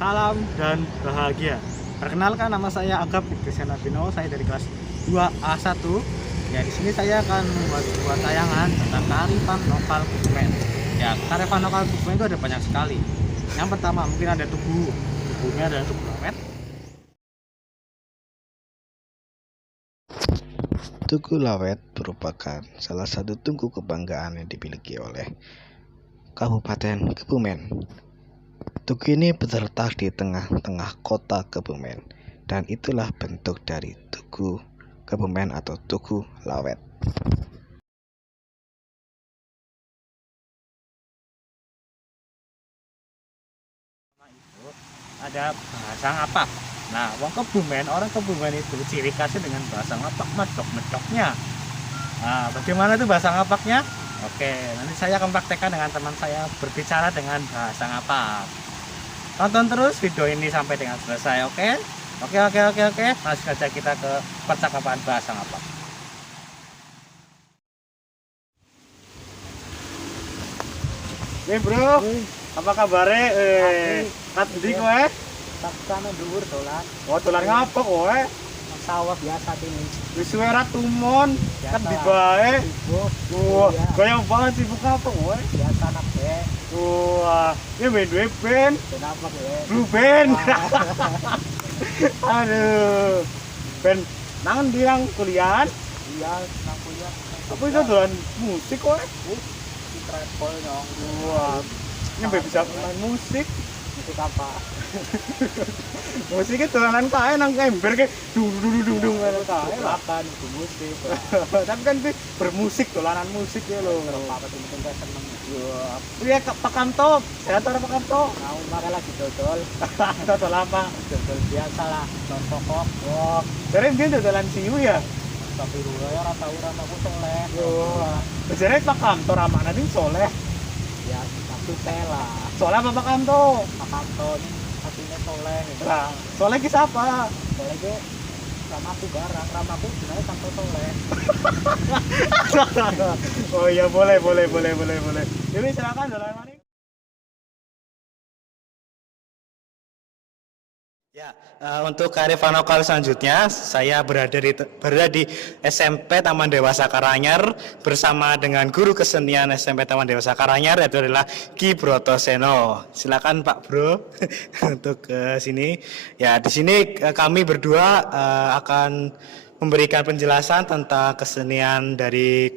salam dan bahagia. Perkenalkan, nama saya Agap Christian Abino, saya dari kelas 2A1. Ya, di sini saya akan membuat sebuah tayangan tentang kearifan lokal Kebumen. Ya, kearifan lokal Kebumen itu ada banyak sekali. Yang pertama mungkin ada tugu. Tugunya ada tugu lawet. Tugu Lawet merupakan salah satu tugu kebanggaan yang dimiliki oleh Kabupaten Kebumen. Tugu ini terletak di tengah-tengah kota Kebumen, dan itulah bentuk dari Tugu Kebumen atau Tugu Lawet. Ada bahasa ngapak. Nah, orang Kebumen itu ciri khasnya dengan bahasa ngapak, medok-medoknya. Nah, bagaimana itu bahasa ngapaknya? Oke, nanti saya akan praktekkan dengan teman saya berbicara dengan bahasa ngapak. Tonton terus video ini sampai dengan selesai, oke? Oke. Langsung saja kita ke percakapan bahasa ngapak. Bro, apa kabarnya? Kat ndi kowe? Tak sana dhuwur dolan. Oh, dolan ngapa kowe? Sawah biasa ini. Wis suwe ra tumon, Biasa. kan di bae. Sibuk. Wah, Iya. goyang banget sibuk apa kowe? Biasa anak be. Wah, ini main duwe band, Kenapa gue? blue band. Aduh, band nangan bilang kuliah. Iya, nang kuliah. Apa itu dolan musik kowe? Di travel nyong. Wah, nyampe bisa main musik. Musik apa? Musiknya dolanan kae nang ember kayak dung ngono kae lah. Apa itu musik? Tapi kan itu bermusik, dolanan musik ya lho. Apa penting saya seneng. Wah, iya Pak Kanto, sehat ora Pak Kanto? Nah, umar lagi dodol. Dodol apa? Dodol biasa lah. Contoh kok. Wah, dari dia dodolan siu ya. Tapi dulu ya rata urang aku soleh. Wah, jadi Pak Kanto ramana ini soleh. Ya, tapi tela. Soleh apa Pak Kanto? Pak Kanto ini aslinya soleh. Lah, soleh ki siapa? Soleh gue ramaku garang. Ramaku sebenarnya Kanto soleh. Oh iya, boleh. Jadi silakan dolan mana? Ya, untuk kearifan lokal selanjutnya, saya berada di SMP Taman Dewasa Karanyar bersama dengan guru kesenian SMP Taman Dewasa Karanyar, yaitu adalah Ki Brotoseno. Silakan Pak Bro untuk ke sini. Ya, di sini kami berdua akan memberikan penjelasan tentang kesenian dari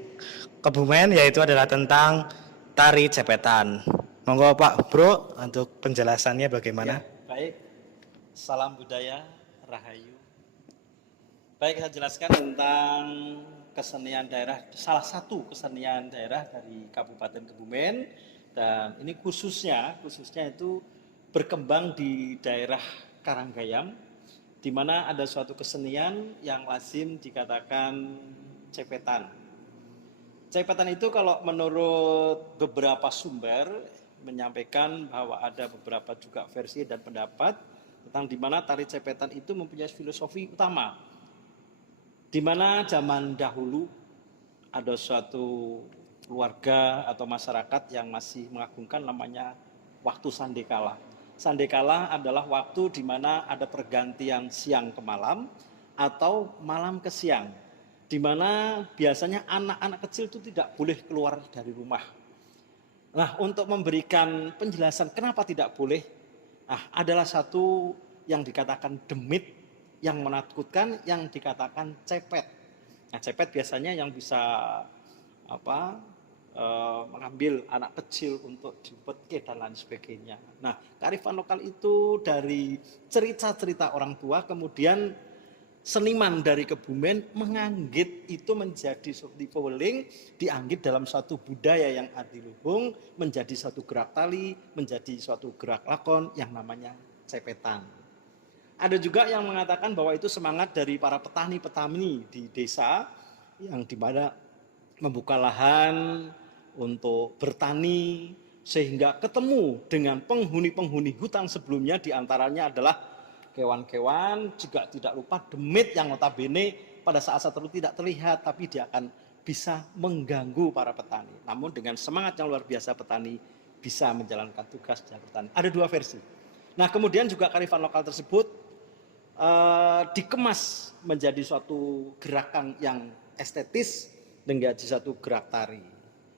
Kebumen, yaitu adalah tentang tari cepetan. Monggo Pak Bro untuk penjelasannya bagaimana? Baik, salam budaya, rahayu. Baik, saya jelaskan tentang kesenian daerah, salah satu kesenian daerah dari Kabupaten Kebumen, dan ini khususnya itu berkembang di daerah Karanggayam, di mana ada suatu kesenian yang lazim dikatakan cepetan. Cepetan itu kalau menurut beberapa sumber menyampaikan bahwa ada beberapa juga versi dan pendapat tentang di mana tari cepetan itu mempunyai filosofi utama. Di mana zaman dahulu ada suatu keluarga atau masyarakat yang masih mengagungkan namanya waktu sandekala. Sandekala adalah waktu di mana ada pergantian siang ke malam atau malam ke siang, di mana biasanya anak-anak kecil itu tidak boleh keluar dari rumah. Nah, untuk memberikan penjelasan kenapa tidak boleh, adalah satu yang dikatakan demit, yang menakutkan, yang dikatakan cepet. Nah, cepet biasanya yang bisa mengambil anak kecil untuk dipetke dan lain sebagainya. Nah, kearifan lokal itu dari cerita-cerita orang tua, kemudian seniman dari Kebumen menganggit itu menjadi suatu peweling, dianggit dalam suatu budaya yang adiluhung, menjadi suatu gerak tali, menjadi suatu gerak lakon yang namanya cepetan. Ada juga yang mengatakan bahwa itu semangat dari para petani-petani di desa yang dimana membuka lahan untuk bertani, sehingga ketemu dengan penghuni-penghuni hutan sebelumnya, diantaranya adalah kewan-kewan, juga tidak lupa demit yang notabene pada saat tertentu tidak terlihat, tapi dia akan bisa mengganggu para petani. Namun dengan semangat yang luar biasa, petani bisa menjalankan tugas dari petani. Ada dua versi. Nah, kemudian juga kearifan lokal tersebut dikemas menjadi suatu gerakan yang estetis dan menjadi suatu gerak tari.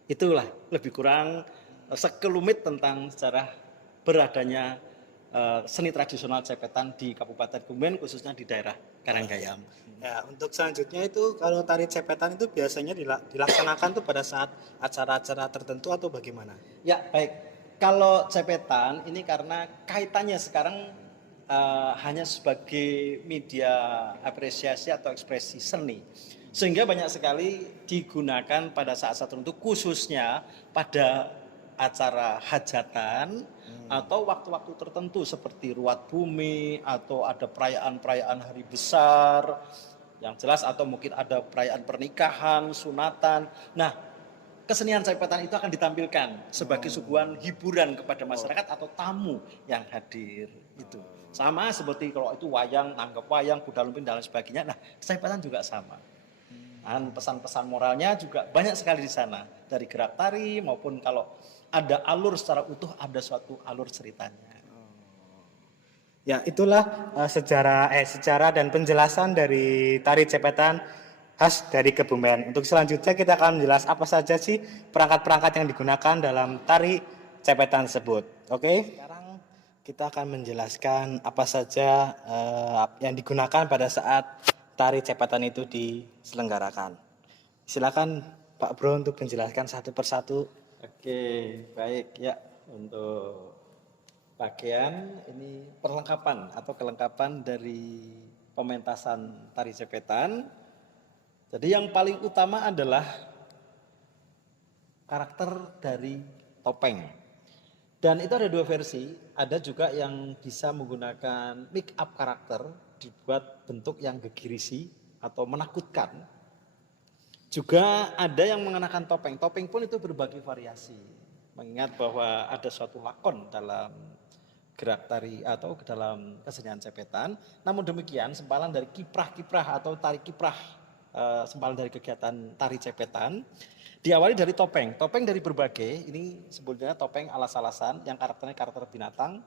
Itulah lebih kurang sekelumit tentang sejarah beradanya seni tradisional Cepetan di Kabupaten Kebumen, khususnya di daerah Karanggayam. Ya, untuk selanjutnya itu kalau tari cepetan itu biasanya dilaksanakan tuh pada saat acara-acara tertentu atau bagaimana? Ya, baik. Kalau Cepetan ini karena kaitannya sekarang hanya sebagai media apresiasi atau ekspresi seni. Sehingga banyak sekali digunakan pada saat-saat tertentu, khususnya pada acara hajatan atau waktu-waktu tertentu seperti ruat bumi atau ada perayaan-perayaan hari besar yang jelas, atau mungkin ada perayaan pernikahan, sunatan. Nah, kesenian Cepetan itu akan ditampilkan sebagai suguhan hiburan kepada masyarakat atau tamu yang hadir. Itu sama seperti kalau itu wayang, nanggap wayang, kuda lumping dan lain sebagainya. Nah, Cepetan juga sama. Dan pesan-pesan moralnya juga banyak sekali di sana, dari gerak tari maupun kalau ada alur secara utuh, ada suatu alur ceritanya. Ya, itulah sejarah dan penjelasan dari tari Cepetan khas dari Kebumen. Untuk selanjutnya kita akan menjelaskan apa saja sih perangkat-perangkat yang digunakan dalam tari Cepetan tersebut. Oke, sekarang kita akan menjelaskan apa saja yang digunakan pada saat tari Cepetan itu diselenggarakan. Silakan Pak Bro untuk menjelaskan satu persatu. Oke, baik ya. Untuk bagian ini perlengkapan atau kelengkapan dari pementasan tari Cepetan. Jadi yang paling utama adalah karakter dari topeng. Dan itu ada dua versi, ada juga yang bisa menggunakan make up karakter, dibuat bentuk yang gegirisi atau menakutkan. Juga ada yang mengenakan topeng. Topeng pun itu berbagai variasi. Mengingat bahwa ada suatu lakon dalam gerak tari atau dalam kesenian Cepetan. Namun demikian, sempalan dari kiprah-kiprah atau tari kiprah, sempalan dari kegiatan tari Cepetan diawali dari topeng. Topeng dari berbagai, ini sebetulnya topeng alas-alasan yang karakternya karakter binatang.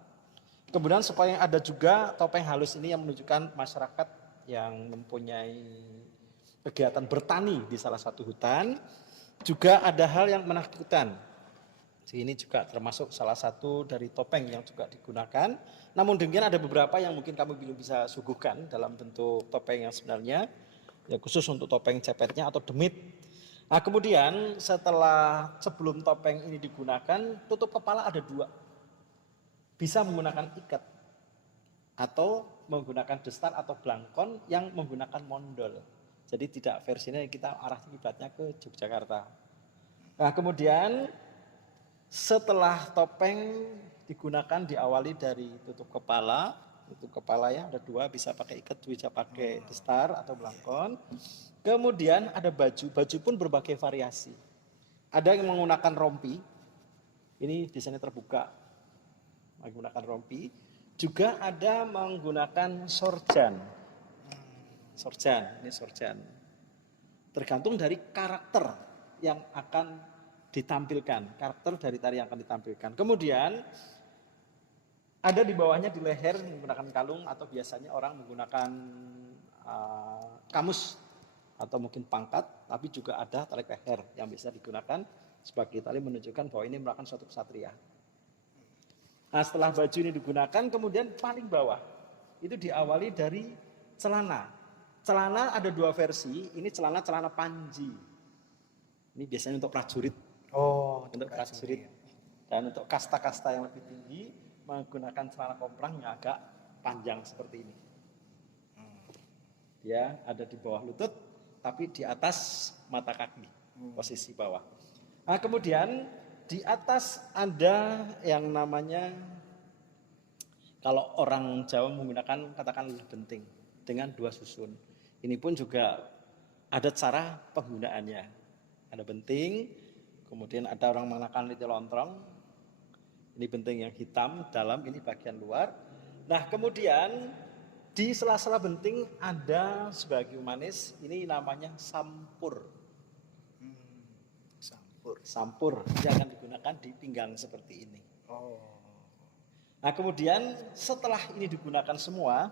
Kemudian supaya ada juga topeng halus ini yang menunjukkan masyarakat yang mempunyai kegiatan bertani di salah satu hutan. Juga ada hal yang menakutkan. Ini juga termasuk salah satu dari topeng yang juga digunakan. Namun demikian ada beberapa yang mungkin kami belum bisa suguhkan dalam bentuk topeng yang sebenarnya, ya khusus untuk topeng cepetnya atau demit. Nah, kemudian sebelum topeng ini digunakan, tutup kepala ada dua. Bisa menggunakan ikat atau menggunakan destar atau blangkon yang menggunakan mondol. Jadi tidak versinya kita arah kiblatnya ke Yogyakarta. Nah, kemudian setelah topeng digunakan diawali dari tutup kepala. Tutup kepala ya ada dua, bisa pakai ikat, bisa pakai destar atau blangkon. Kemudian ada baju pun berbagai variasi. Ada yang menggunakan rompi, ini desainnya terbuka, menggunakan rompi. Juga ada menggunakan sorjan. Ini sorjan. Tergantung dari karakter yang akan ditampilkan, karakter dari tari yang akan ditampilkan. Kemudian ada di bawahnya di leher menggunakan kalung atau biasanya orang menggunakan kamus atau mungkin pangkat, tapi juga ada tali leher yang bisa digunakan sebagai tali menunjukkan bahwa ini merupakan suatu ksatria. Nah, setelah baju ini digunakan, kemudian paling bawah itu diawali dari celana. Celana ada dua versi, ini celana panji. Ini biasanya untuk prajurit. Untuk prajurit. Dan untuk kasta-kasta yang lebih tinggi menggunakan celana komprang yang agak panjang seperti ini. Dia ada di bawah lutut, tapi di atas mata kaki, posisi bawah. Nah, kemudian di atas ada yang namanya, kalau orang Jawa menggunakan katakan benting dengan dua susun. Ini pun juga ada cara penggunaannya. Ada benting, kemudian ada orang mengenakan liti lontrong. Ini benting yang hitam dalam, ini bagian luar. Nah, kemudian di sela-sela benting ada sebagai manis, ini namanya sampur. Sampur. Yang akan digunakan di pinggang seperti ini. Nah, kemudian setelah ini digunakan semua,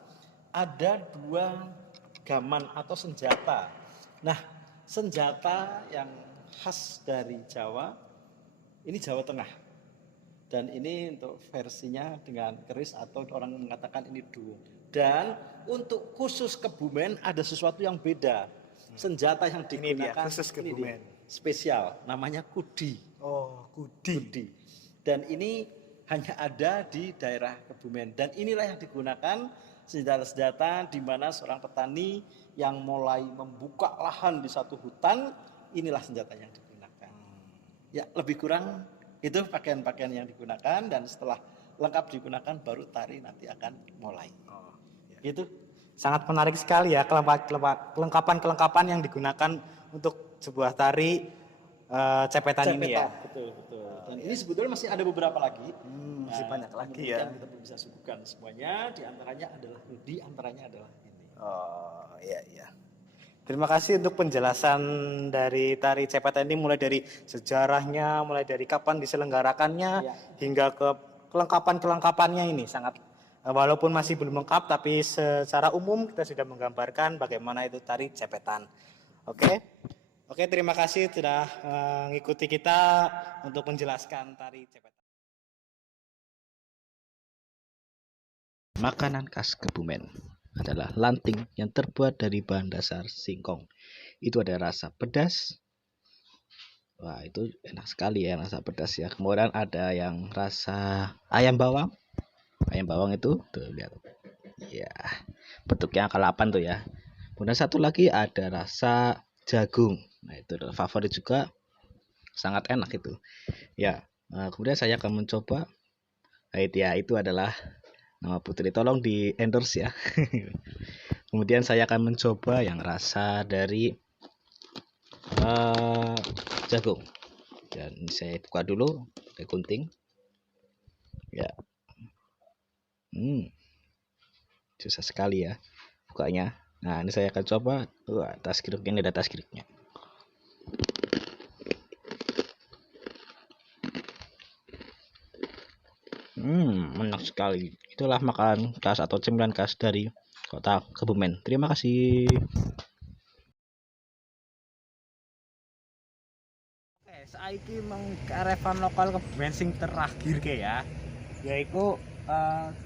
ada 2 gaman atau senjata. Nah, senjata yang khas dari Jawa, ini Jawa Tengah. Dan ini untuk versinya dengan keris atau orang mengatakan ini duo. Dan untuk khusus Kebumen ada sesuatu yang beda. Senjata yang Ini dia, digunakan khusus ini Kebumen. dia, spesial, namanya kudi. Oh, kudi. Kudi. Dan ini hanya ada di daerah Kebumen. Dan inilah yang digunakan senjata-senjata di mana seorang petani yang mulai membuka lahan di satu hutan, inilah senjata yang digunakan. Ya, lebih kurang itu pakaian-pakaian yang digunakan, dan setelah lengkap digunakan baru tari nanti akan mulai. Oh, ya. Gitu. Sangat menarik sekali ya kelengkapan-kelengkapan yang digunakan untuk sebuah tari cepetan ini ya. Betul, betul. Dan ini sebetulnya masih ada beberapa lagi. Masih banyak lagi kemudian ya. kita belum bisa suguhkan semuanya. Di antaranya adalah ini. Oh, iya iya. Terima kasih untuk penjelasan dari tari cepetan ini, mulai dari sejarahnya, mulai dari kapan diselenggarakannya, Ya. hingga ke kelengkapan-kelengkapannya ini sangat walaupun masih belum lengkap, tapi secara umum kita sudah menggambarkan bagaimana itu tari cepetan. Oke, terima kasih sudah mengikuti kita untuk menjelaskan tari cepetan. Makanan khas Kebumen adalah lanting yang terbuat dari bahan dasar singkong. Itu ada rasa pedas. Wah, itu enak sekali ya, rasa pedas ya. Kemudian ada yang rasa ayam bawang. Ayam bawang itu tuh lihat. Ya, bentuknya kalapan tuh ya. Kemudian satu lagi ada rasa jagung. Nah, itu adalah favorit juga. Sangat enak itu. Ya, kemudian saya akan mencoba. Nah, itu adalah nama putri, tolong di endorse ya. Kemudian saya akan mencoba yang rasa dari jagung. Dan ini saya buka dulu pakai gunting. Ya. Susah sekali ya bukanya. Nah, ini saya akan coba. Tas gripnya, ini ada tas gripnya. Enak sekali. Itulah makanan khas atau cemilan khas dari kota Kebumen. Terima kasih. Saiki mengkarevan lokal Kebumen sing terakhir ke ya, yaitu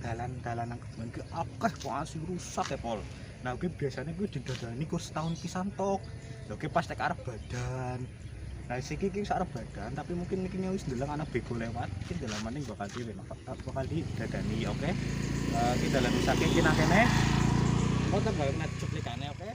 dalan-dalan nang Kebumen ki akeh kok asli rusak ya Pol. Nah kuwi biasanya kuwi didadani ku setahun pisan tok. Lha ki pas tek arep badan. Nah siki ki arep badan, tapi mungkin iki wis ndeleng ana bego lewat, iki dalamane bakal didadani, oke. Iki dalan rusake ki nang kene. Oh tak bae net cuplikane, oke.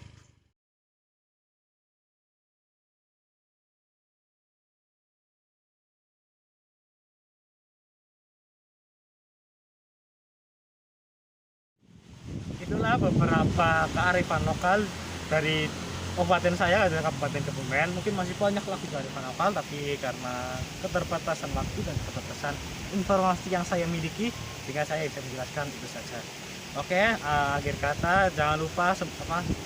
Itulah beberapa kearifan lokal dari kabupaten saya, adalah Kabupaten Kebumen. Mungkin masih banyak lagi kearifan lokal, tapi karena keterbatasan waktu dan keterbatasan informasi yang saya miliki, sehingga saya bisa menjelaskan itu saja. Oke, akhir kata jangan lupa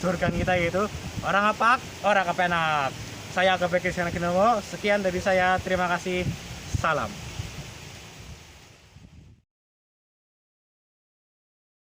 slogan kita, yaitu orang apak, orang kepenak. Saya Akbp Krisna Kinomo, sekian dari saya, terima kasih, salam.